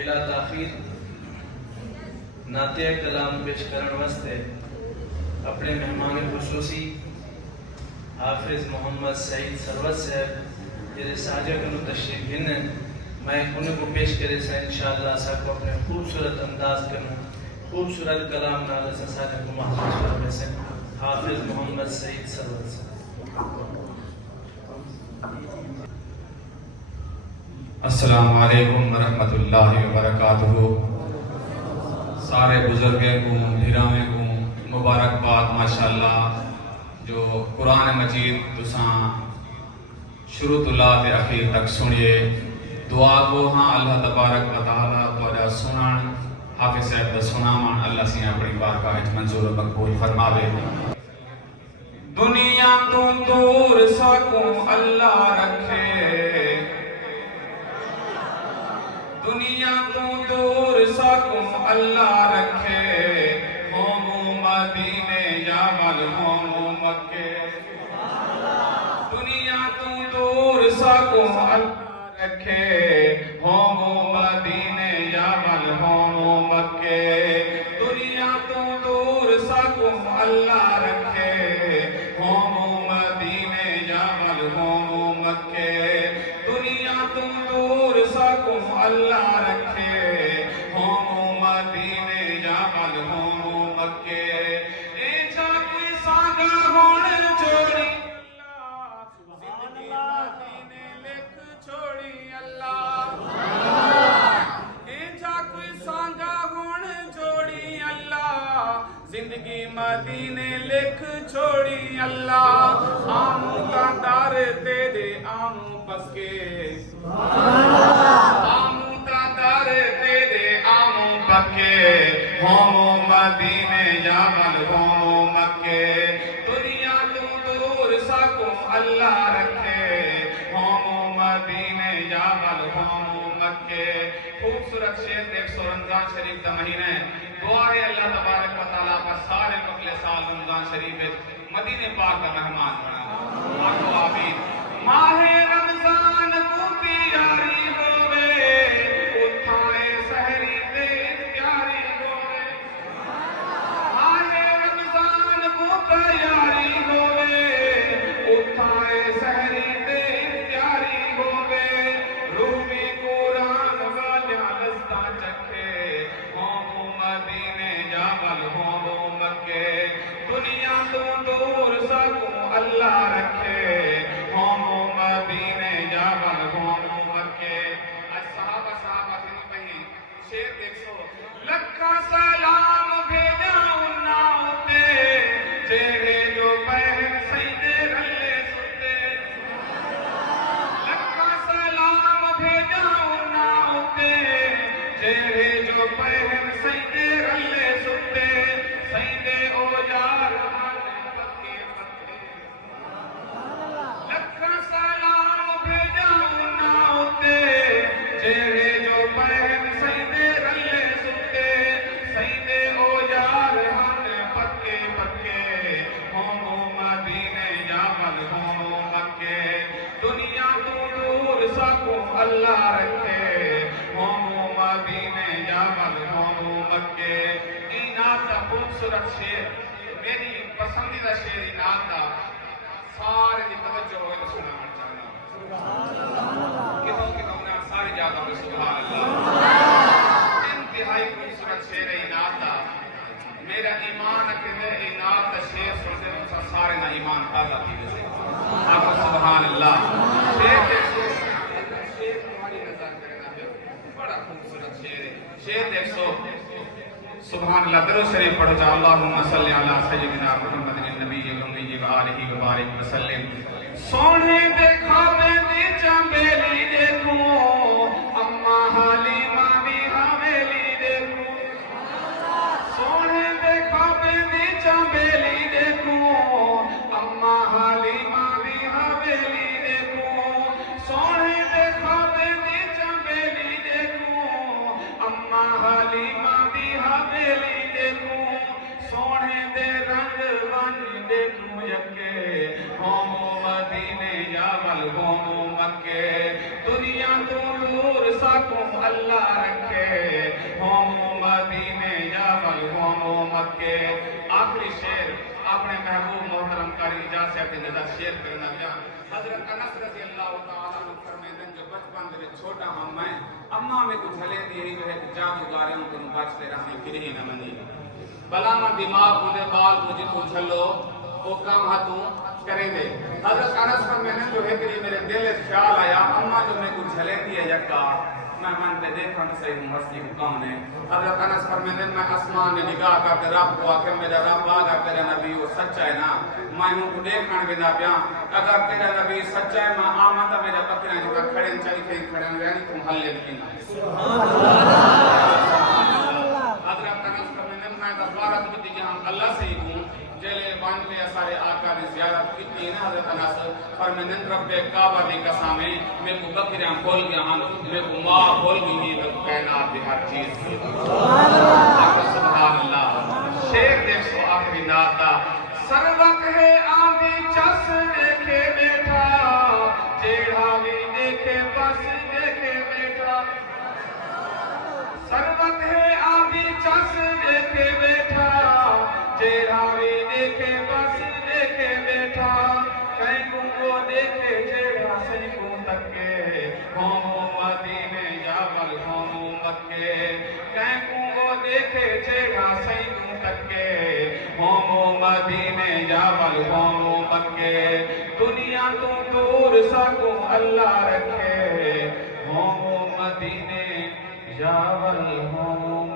بلا تاخیر نعت کلام پیش کرن واسطے اپنے مہمان خصوصی حافظ محمد سعید سروت صاحب جیسے ساجہ کنو تشریف گھن میں انہیں کو پیش کرے سے انشاءاللہ ساکو اپنے خوبصورت انداز کنو خوبصورت کلام نال سے ساجہ کو محفوظ کرنے سے حافظ محمد سعید سروت صاحب. السلام علیکم ورحمۃ اللہ وبرکاتہ. سارے بزرگیں کو بھیراویں کو مبارکباد ماشاءاللہ جو قرآن مجید تساں شروع تو لا تے اخیر تک سنیے. دعا کو ہاں اللہ تبارک و تعالی تواڈا سنن حافظ صاحب دا سناون اللہ سی اپنی بارگاہ وچ منظور و مقبول فرماوے. دنیا تو دور ساکوں اللہ رکھے, دنیا تو دور ساکوں اللہ رکھے, ہومو مدینے یا ول ہومو مکے. دنیا تو دور ساکوں اللہ رکھے, ہومو مدینے یا ول ہومو مکے. دنیا تو دور ساکوں اللہ رکھے, ہومو مدینے یا ول ہومو مکے. دنیا تو دور ساکوں اللہ رکھے, ہومو مدینے یا ول ہومو مکے. اے جا کوئی سانگا ہون چھوڑی اللہ, زندگی مدینے لکھ چھوڑی اللہ. اے جا کوئی سانگا ہون چھوڑی اللہ, زندگی مدینے لکھ چھوڑی اللہ. آموں کا دار تیرے آموں پکے, آموں کا دار تیرے آموں پکے, ہومو مدینے یا ول ہومو مکے. دنیا تو دور ساکوں اللہ رکھے, ہومو مدینے یا ول ہومو مکے. خوبصورت شعر دیکھ سو رمضان شریف کا مہینہ ہے. دعا ہے اللہ تبارک و تعالیٰ پر سارے اگلے سال رمضان شریف مدینے پاک کا مہمان بنا. آگو آمین. ماہ رمضان کو تیاری ہوئے, اٹھائے سحری تے اختیاری ہوئے. ماہ رمضان کو تیاری ہوئے, اٹھائے سحری تے اختیاری ہوئے. رومی قرآن والا لذتا چکھے, ہومو مدینے یا ول ہومو مکے. دنیا تو دور ساکوں اللہ رکھے, ہومو مدینے یا ول ہومو مکے. آج صحابہ تھنی پہی شیر دیکھ سو. لکھا سلام بھیجا انہاں اُتے, جیڑے جو پہن سیدے رلے ستے. لکھا سلام بھیجا انہاں اُتے, جیڑے جو پہن سیدے رلے ستے. سیدے او یار آنے پکے پکے. لکھا سلام بھیجا انہاں اُتے, جیڑے جو پہن سیدے رلے ستے. سیدے او یار آنے پکے پکے, ہومو مدینے یا ول ہومو مکے. دنیا تو دور ساکوں اللہ رکھے, ہومو مدینے یا ول ہومو مکے. این نعت خوبصورت شعر, میری پسندیدہ شعر این نعت سارے دی توجہ ہوئے سنانا چاہنا. کتوں نے ساری جاتا میں سبحان اللہ. انتہائی خوبصورت شعر این نعت. میرا ایمان اکدے این نعت شعر سنتے ہیں سارے نا ایمان تازہ تھی ویسے. آپ سبحان اللہ. شعر دیکھ سو, شعر تمہاری نظر کرنا ہے, بڑا خوبصورت شعر ہے. شعر دیکھ سو سبحان اللہ. درود شریف پڑھو جا. اللہم صلی علی سیدنا محمد النبی الامی و آلہ وبارک وسلم. سونے دیکھا میں دی چنبیلی دیکھوں, اماں حلیمہ دی حویلی دیکھوں. سونے دیکھا میں دی چنبیلی دیکھوں, اماں حلیمہ دی حویلی دیکھوں. سونے دیکھا میں دی چنبیلی دیکھوں, اماں حلیمہ دی حویلی دیکھوں. سونے دے رنگ ون دیکھوں یکے, ہومو مدینے یا ول ہومو مکے. دنیا تو ہوم مدینے جاول ہوم مکے. آخری شعر اپنے محبوب محترم قاری اجازت نظر شعر کرنا جان. حضرت انس رضی اللہ تعالیٰ عنہ فرمائیں جو بچپن دے چھوٹا ہوں میں اماں میں کچھ ہلے دی جو ہے جادوگاروں کو بچتے رہنے پھر ہی نہ منی بلا میں دماغ مجھے بال مجھے تو جھلو وہ کام ہاتھوں کریں دے. حضرت انس فرمائیں جو ہے کہ میرے دل میں خیال آیا اماں جو میں کچھ ہلے دی ہے یکا میں من پہ دیکھا کہ صحیح مسجد کون ہے. حضرت انس فرمائیں میں آسمان نے نگاہ کر کے رب کو آخر میرا رب آگا تیرا نبی وہ سچا ہے نا میں ہوں کو دیکھنے بنا پیا اگر تیرا نبی سچا ہے میں آمد میرا پکڑا جو کھڑے چلی تھے کھڑے ہوئے نہیں تم حل لیکن حضرت انس فرمائیں میں دبارہ تو کہ ہم اللہ سے ہی ہوں جلے بان میں سارے آقا نے زیارت کی تھی نا. حضرت انس فرمائیں رب کعبہ کی قسم ہے میں کو بکریاں کھول گیا ہم میں کو ماں کھول گئی ہے تو کائنات کی ہر چیز کی سبحان اللہ. شعر دیکھو آخری ناتا سروت ہے آندھی چس دیکھے بیٹھا جیڑا بھی دیکھے بس دیکھے بیٹھا. سروت ہے آندھی چس دیکھے بیٹھا جیڑا بھی دیکھے بس دیکھے بیٹھا. کہیں کو دیکھے جیڑا سن کو تکے ہوم مدینے جاول ہوم مکے. کہیں کو دیکھے جیڑا سن کو تکے ہوم مدینے جاول ہوم مکے. دنیا تو دور سکو اللہ رکھے ہوم مدینے جاول ہوم